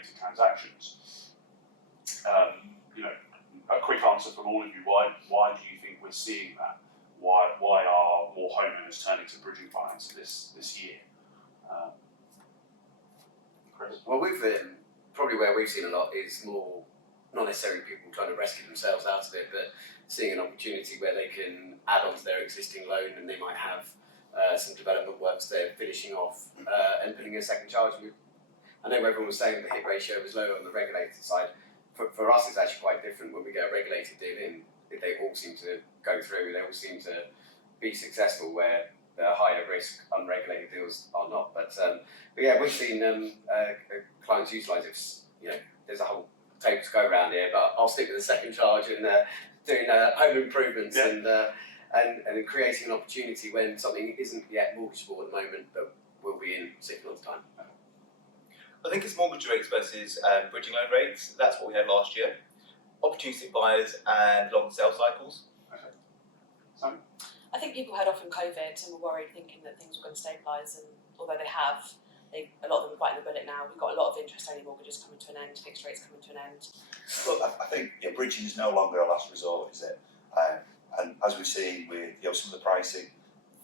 unregulated transactions. A quick answer from all of you. Why do you think we're seeing that? Why are more homeowners turning to bridging finance this year? Chris? Well, we've probably where we've seen a lot is more not necessarily people trying to rescue themselves out of it, but seeing an opportunity where they can add on to their existing loan, and they might have some development works they're finishing off and putting a second charge. I know everyone was saying the hit ratio was low on the regulated side. For us, it's actually quite different. When we get a regulated deal in, they all seem to go through. They all seem to be successful, where the higher risk unregulated deals are not. But yeah, we've seen clients utilise it. There's a whole tape to go around here, but I'll stick with the second charge and doing home improvements and creating an opportunity when something isn't yet mortgageable at the moment, but will be in 6 months' time. I think it's mortgage rates versus bridging loan rates. That's what we had last year. Opportunistic buyers and long sales cycles. Okay. Sammie? I think people heard off from COVID and were worried, thinking that things were going to stabilise, and although they have, a lot of them are biting the bullet now. We've got a lot of interest-only mortgages coming to an end, fixed rates coming to an end. Well, I think bridging is no longer a last resort, is it? And as we've seen with some of the pricing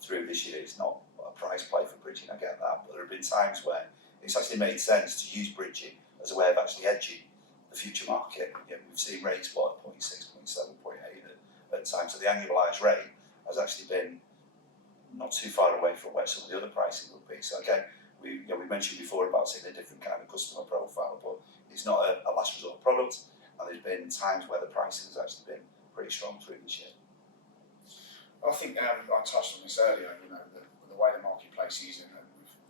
through this year, it's not a price play for bridging. I get that, but there have been times where it's actually made sense to use bridging as a way of actually hedging the future market. We've seen rates 0.6, 0.7, 0.8 at times. So the annualised rate has actually been not too far away from where some of the other pricing would be. So again, we mentioned before about seeing a different kind of customer profile, but it's not a last resort product. And there's been times where the pricing has actually been pretty strong through this year. I think I touched on this earlier. The way the marketplace is, and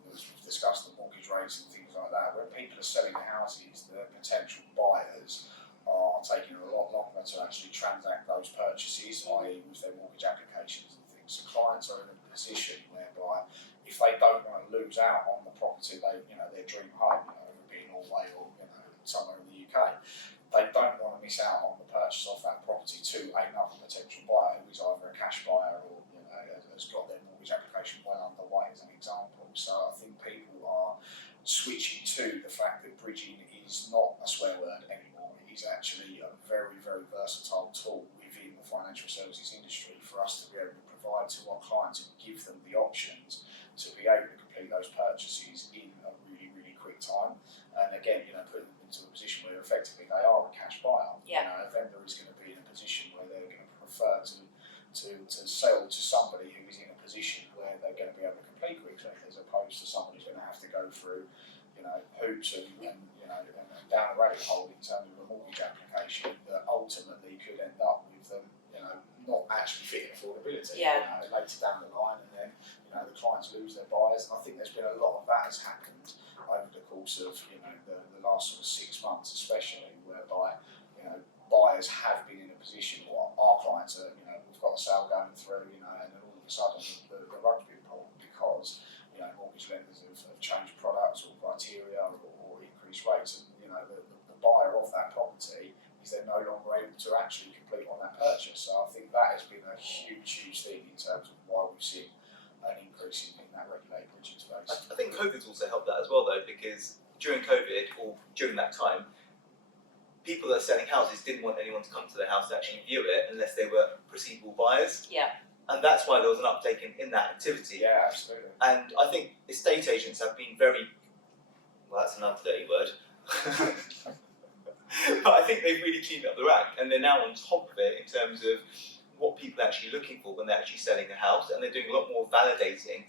we've discussed the mortgage rates and things like that. When people are selling their houses, the potential buyers are taking a lot longer to actually transact those purchases, i.e. with their mortgage applications and things. So clients are in a position whereby if they don't want to lose out on the property, their dream home, whether it be in Norway or somewhere in the UK, they don't want to miss out on the purchase of that property to another potential buyer who is either a cash buyer or has got their mortgage application well underway, as an example. So I think people are switching to the fact that bridging is not a swear word anymore. It is actually a very, very versatile tool within the financial services industry for us to be able to provide to our clients and give them the options to be able to complete those purchases in a really, really quick time. And again, putting them into a position where effectively they are a cash buyer. Yeah. A vendor is going to be in a position where they're going to prefer to sell to somebody who is in a position where they're going to be able to complete quickly, as opposed to someone who's going to have to go through, hoops and down a rabbit hole in terms of a mortgage application that ultimately could end up with them, not actually fitting affordability. Yeah. Later down the line, and then the clients lose their buyers. And I think there's been a lot of that has happened over the course of the last sort of 6 months, especially, whereby buyers have been in a position, or our clients are, we've got a sale going through, and then all of a sudden the rug's been pulled because mortgage lenders have changed products or criteria or increased rates, and the buyer of that property is then no longer able to actually complete on that purchase. So I think that has been a huge thing in terms of why we've seen an increase in that regulated bridging space. I think COVID's also helped that as well, though, because during COVID or during that time, people that are selling houses didn't want anyone to come to their house to actually view it unless they were perceivable buyers. Yeah. And that's why there was an uptake in that activity. Yeah, absolutely. And I think estate agents have been very, well, that's another dirty word, but I think they've really cleaned up the act, and they're now on top of it in terms of what people are actually looking for when they're actually selling a house, and they're doing a lot more validating,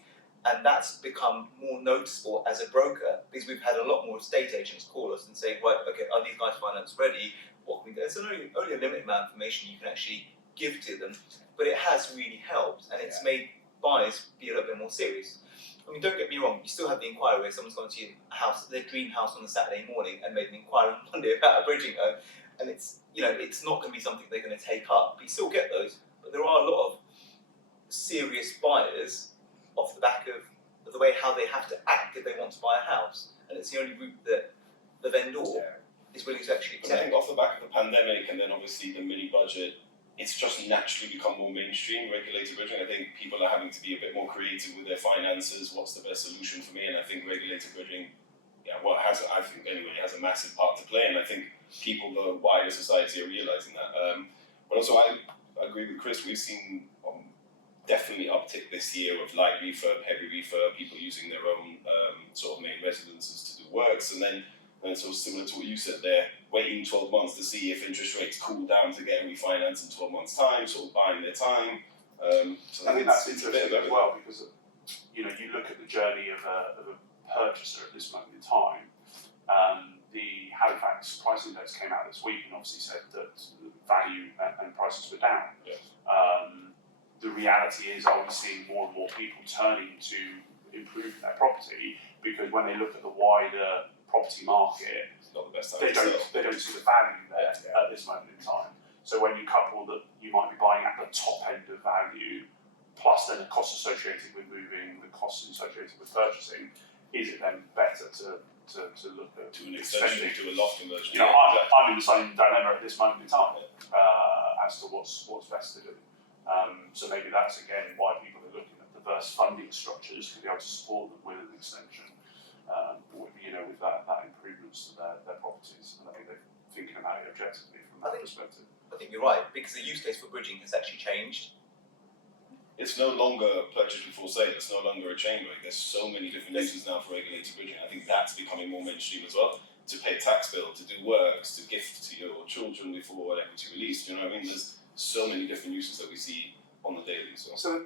and that's become more noticeable as a broker, because we've had a lot more estate agents call us and say, right, okay, are these guys finance ready? What can we do? It's only a limited amount of information you can actually give to them, but it has really helped, and it's made buyers be a little bit more serious. I mean, don't get me wrong, you still have the inquiry where someone's gone to your house, their dream house on a Saturday morning, and made an inquiry on Monday about a bridging loan, and it's not going to be something they're going to take up, but you still get those. But there are a lot of serious buyers off the back of the way how they have to act if they want to buy a house, and it's the only route that the vendor is willing to actually But I accept. think off the back of the pandemic and then obviously the mini budget, it's just naturally become more mainstream, regulated bridging. I think people are having to be a bit more creative with their finances. What's the best solution for me? And I think regulated bridging, I think anyway, has a massive part to play, and I think people, the wider society, are realising that. But also, I agree with Chris. We've seen definitely uptick this year of light refurb, heavy refurb, people using their own sort of main residences to do works, and then sort of similar to what you said there, waiting 12 months to see if interest rates cool down to get refinanced in 12 months' time, sort of buying their time. So I think that's it's a bit interesting of as well, because you look at the journey of a purchaser at this moment in time. The Halifax price index came out this week and obviously said that value and prices were down. Yeah. The reality is, are we seeing more and more people turning to improve their property, because when they look at the wider property market, It's not the best time they to sell. don't see the value there at this moment in time. So when you couple that you might be buying at the top end of value, plus then the costs associated with moving, the costs associated with purchasing, is it then better to look at To an extension, to a loft conversion. I'm in the same dilemma at this moment in time as to what's best to do. So maybe that's again why people are looking at diverse funding structures to be able to support them with an extension, with that improvements to their properties. And I think they're thinking about it objectively from that perspective. I think you're right, because the use case for bridging has actually changed. It's no longer purchase before sale, it's no longer a chain rate. There's so many different uses now for regulated bridging. I think that's becoming more mainstream as well. To pay a tax bill, to do works, to gift to your children before equity release. You know what I mean? There's so many different uses that we see on the daily. So So